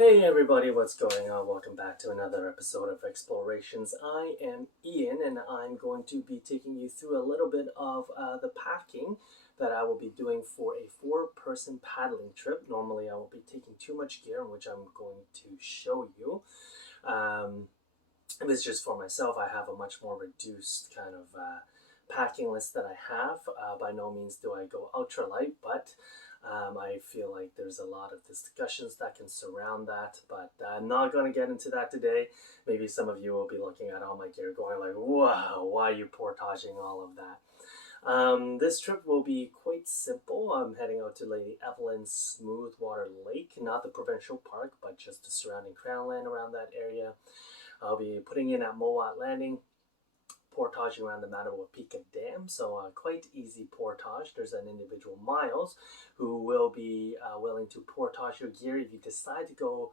Hey everybody, what's going on? Welcome back to another episode of Explorations. I am Ian and I'm going to be taking you through a little bit of the packing that I will be doing for a four-person paddling trip. Normally I won't be taking too much gear, which I'm going to show you. If it's just for myself, I have a much more reduced kind of packing list that I have. By no means do I go ultralight, but I feel like there's a lot of discussions that can surround that, but I'm not going to get into that today. Maybe some of you will be looking at all my gear going like, wow, why are you portaging all of that? This trip will be quite simple. I'm heading out to Lady Evelyn Lake, not the provincial park, but just the surrounding crown land around that area. I'll be putting in at Mowat Landing, portaging around the Matawapika Dam, so quite easy portage. There's an individual Miles who will be willing to portage your gear if you decide to go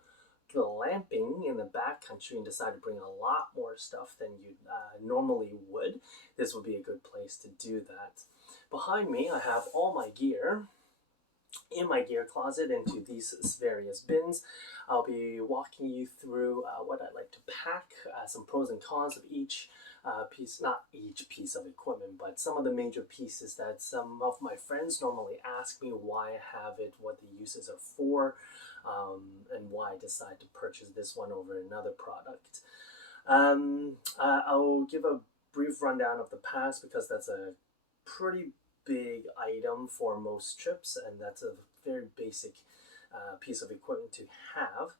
glamping in the backcountry and decide to bring a lot more stuff than you normally would. This would be a good place to do that. Behind me, I have all my gear in my gear closet into these various bins. I'll be walking you through what I like to pack, some pros and cons of each piece, not each piece of equipment, but some of the major pieces that some of my friends normally ask me why I have it, what the uses are for, and why I decide to purchase this one over another product. I'll give a brief rundown of the packs because that's a pretty big item for most trips, and that's a very basic piece of equipment to have.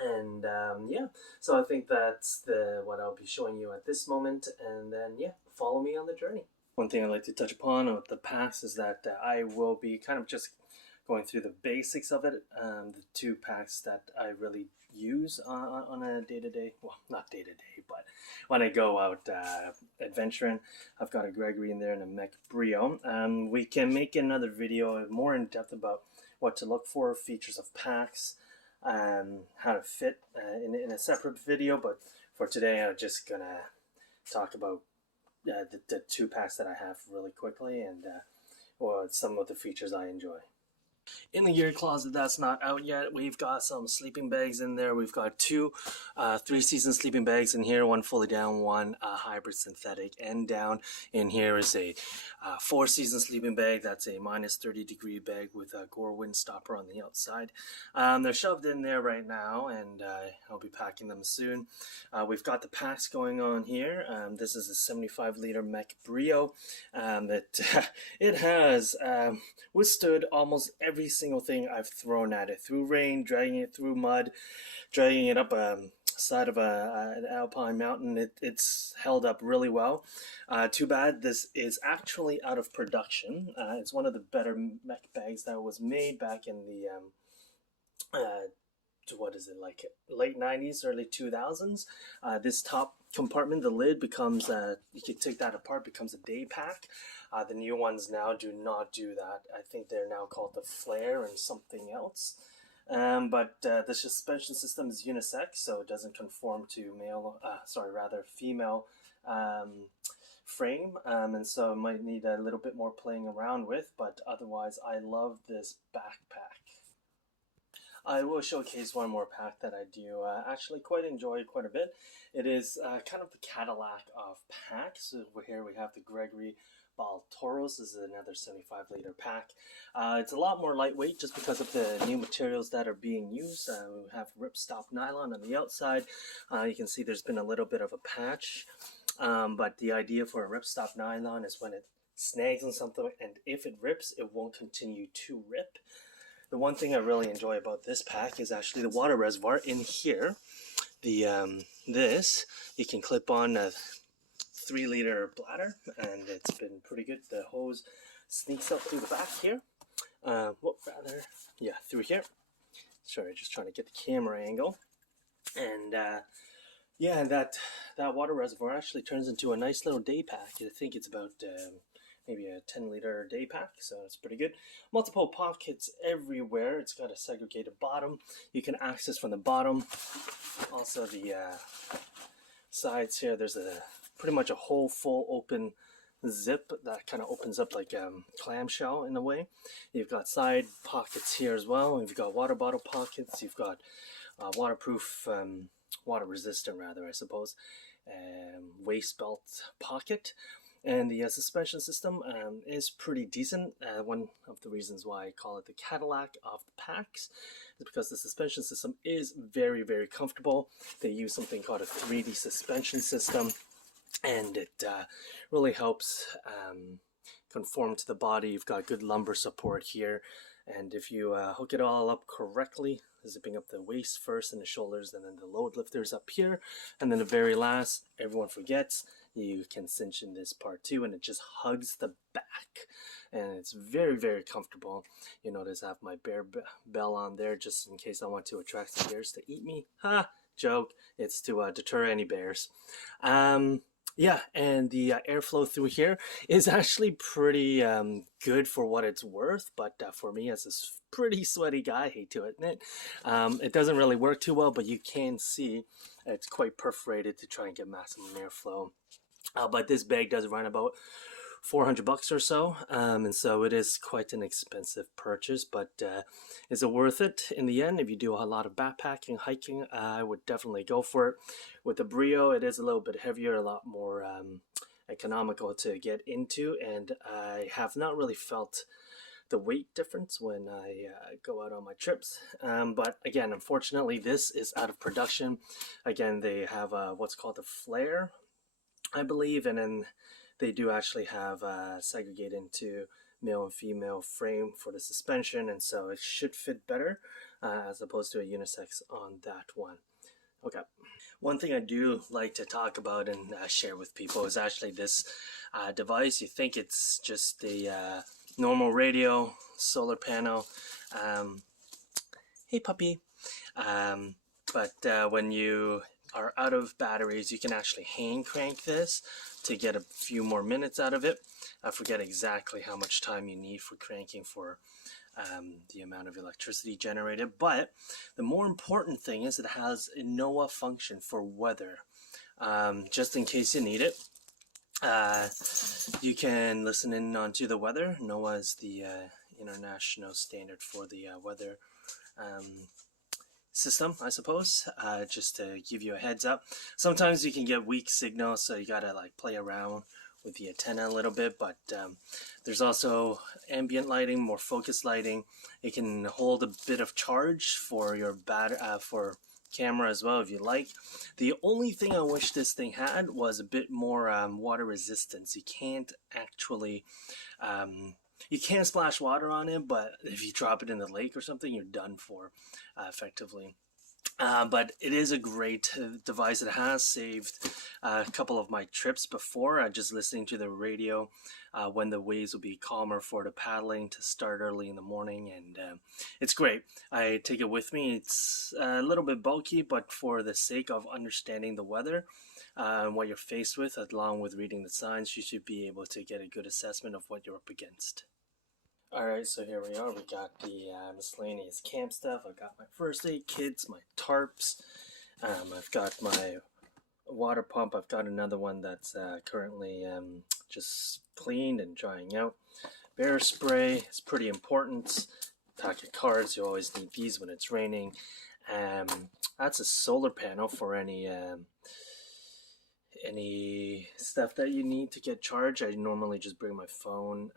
And yeah, so I think that's what I'll be showing you at this moment, and then yeah, follow me on the journey. One thing I'd like to touch upon with the packs is that I will be kind of just going through the basics of it. The two packs that I really use on a day-to-day, well, not day-to-day, but when I go out adventuring. I've got a Gregory in there and a Mech Brio. We can make another video more in depth about what to look for, features of packs, how to fit in a separate video, but for today I'm just gonna talk about the two packs that I have really quickly and some of the features I enjoy. In the gear closet that's not out yet, we've got some sleeping bags in there. We've got two 3-season sleeping bags in here, one fully down, one hybrid synthetic and down. In here is a 4-season sleeping bag. That's a minus 30-degree bag with a Gore wind stopper on the outside. They're shoved in there right now, and I'll be packing them soon. We've got the packs going on here. This is a 75-liter Mech Brio. It has withstood almost every single thing I've thrown at it, through rain, dragging it through mud, dragging it up a side of an alpine mountain. It's held up really well. Too bad this is actually out of production. It's one of the better mech bags that was made back in the what is it, like late 90s, early 2000s. This top compartment, the lid becomes, you can take that apart, becomes a day pack. The new ones now do not do that. I think they're now called the Flare and something else. But the suspension system is unisex, so it doesn't conform to female frame, and so it might need a little bit more playing around with, but otherwise I love this backpack. I will showcase one more pack that I do actually quite enjoy quite a bit. It is kind of the Cadillac of packs. Over here we have the Gregory Baltoros. This is another 75-liter pack. It's a lot more lightweight just because of the new materials that are being used. We have ripstop nylon on the outside. You can see there's been a little bit of a patch, but the idea for a ripstop nylon is when it snags on something, and if it rips, it won't continue to rip. The one thing I really enjoy about this pack is actually the water reservoir in here. This you can clip on a 3-liter bladder, and it's been pretty good. The hose sneaks up through the back here. Through here. Sorry, just trying to get the camera angle. And yeah, that water reservoir actually turns into a nice little day pack. I think it's about maybe a 10-liter day pack, so it's pretty good. Multiple pockets everywhere. It's got a segregated bottom. You can access from the bottom. Also the sides here, there's pretty much a whole full open zip that kind of opens up like clamshell in a way. You've got side pockets here as well. You've got water bottle pockets. You've got waterproof, water resistant rather, I suppose, waist belt pocket. And the suspension system is pretty decent. One of the reasons why I call it the Cadillac of the packs is because the suspension system is very, very comfortable. They use something called a 3D suspension system, and it really helps conform to the body. You've got good lumbar support here, and if you hook it all up correctly, zipping up the waist first and the shoulders, and then the load lifters up here, and then the very last, everyone forgets, you can cinch in this part too, and it just hugs the back, and it's very, very comfortable. You notice I have my bear bell on there just in case I want to attract some bears to eat me. Ha! Joke. It's to deter any bears. Yeah, and the airflow through here is actually pretty good for what it's worth, but for me as a pretty sweaty guy, I hate to admit, it doesn't really work too well, but you can see it's quite perforated to try and get maximum airflow. But this bag does run about $400 or so, and so it is quite an expensive purchase, but is it worth it in the end? If you do a lot of backpacking, hiking, I would definitely go for it. With the Brio, it is a little bit heavier, a lot more economical to get into, and I have not really felt the weight difference when I go out on my trips. But again, unfortunately, this is out of production. Again, they have what's called a flare, I believe, and then they do actually have segregate into male and female frame for the suspension, and so it should fit better as opposed to a unisex on that one. Okay. One thing I do like to talk about and share with people is actually this device. You think it's just a normal radio, solar panel. Hey puppy. But when you are out of batteries, you can actually hand crank this to get a few more minutes out of it. I forget exactly how much time you need for cranking for the amount of electricity generated, but the more important thing is it has a NOAA function for weather, just in case you need it. You can listen in onto the weather. NOAA is the international standard for the weather system, I suppose, just to give you a heads up. Sometimes you can get weak signal, so you gotta like play around with the antenna a little bit, but there's also ambient lighting, more focused lighting. It can hold a bit of charge for your for camera as well if you like. The only thing I wish this thing had was a bit more water resistance. You can't actually you can splash water on it, but if you drop it in the lake or something, you're done for effectively. But it is a great device. It has saved a couple of my trips before, just listening to the radio when the waves will be calmer for the paddling to start early in the morning, and it's great. I take it with me. It's a little bit bulky, but for the sake of understanding the weather and what you're faced with, along with reading the signs, you should be able to get a good assessment of what you're up against. Alright, so here we are. We got the miscellaneous camp stuff. I've got my first aid kits, my tarps. I've got my water pump. I've got another one that's currently just cleaned and drying out. Bear spray is pretty important. Pack of cards. You always need these when it's raining. That's a solar panel for any stuff that you need to get charged. I normally just bring my phone.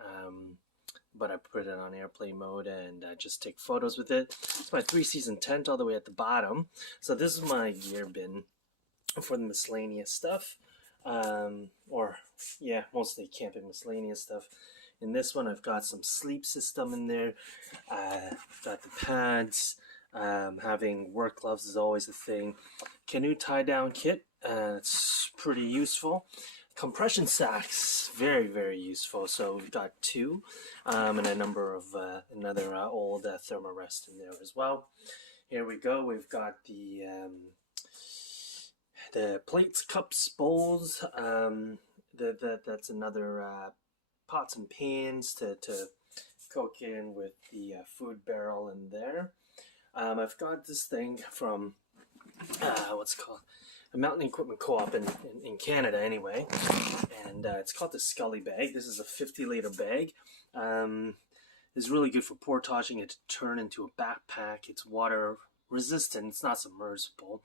But I put it on airplane mode and just take photos with it. It's my 3-season tent all the way at the bottom. So this is my gear bin for the miscellaneous stuff. Mostly camping miscellaneous stuff. In this one, I've got some sleep system in there. I've got the pads. Having work gloves is always a thing. Canoe tie-down kit. It's pretty useful. Compression sacks, very, very useful. So we've got 2, and a number of another old thermarest in there as well. Here we go. We've got the plates, cups, bowls. That's another pots and pans to cook in with the food barrel in there. I've got this thing from what's it called? a mountain equipment co-op in Canada anyway, and it's called the Scully Bag. This is a 50-liter bag. It's really good for portaging it to turn into a backpack. It's water resistant. It's not submersible,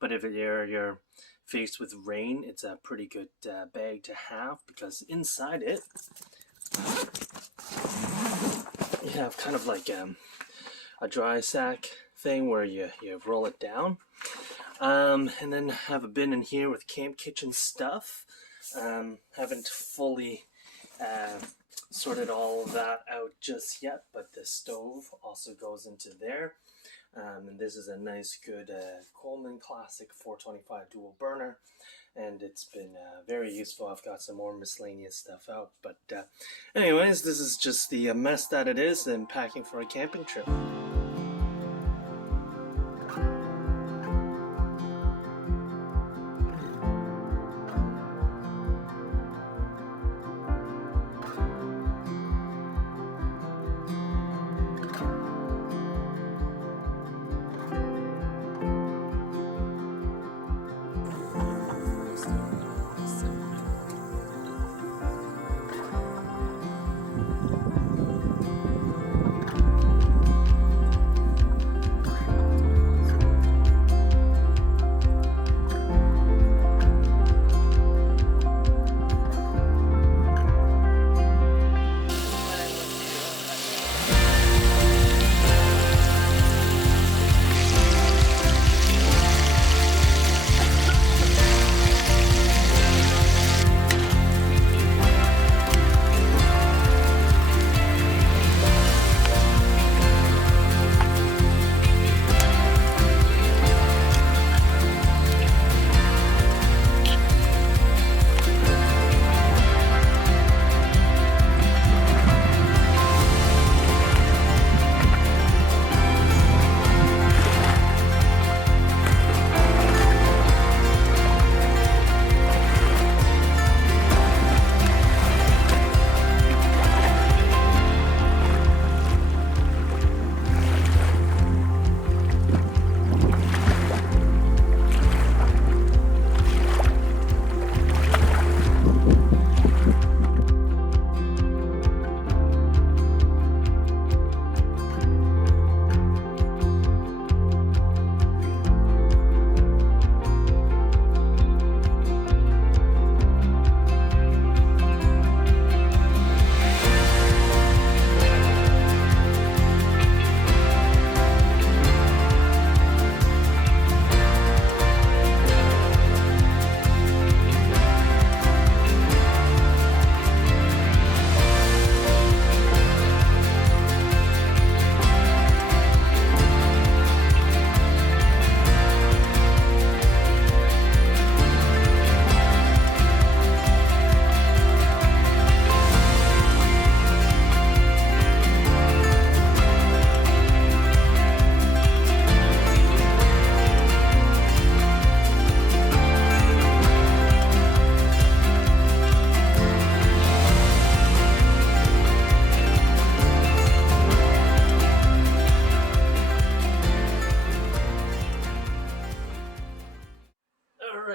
but if you're faced with rain, it's a pretty good bag to have, because inside it you have kind of like a dry sack thing where you roll it down, and then have a bin in here with camp kitchen stuff. Haven't fully sorted all of that out just yet, but the stove also goes into there. And this is a nice, good Coleman Classic 425 dual burner, and it's been very useful. I've got some more miscellaneous stuff out, but anyways, this is just the mess that it is and packing for a camping trip.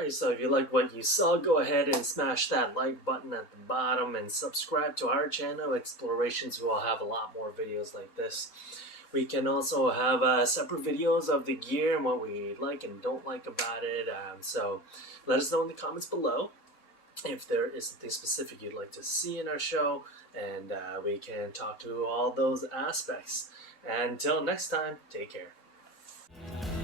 So if you like what you saw, go ahead and smash that like button at the bottom and subscribe to our channel, Explorations. We'll have a lot more videos like this. We can also have separate videos of the gear and what we like and don't like about it. So let us know in the comments below if there is something specific you'd like to see in our show, and we can talk to all those aspects. Until next time, take care.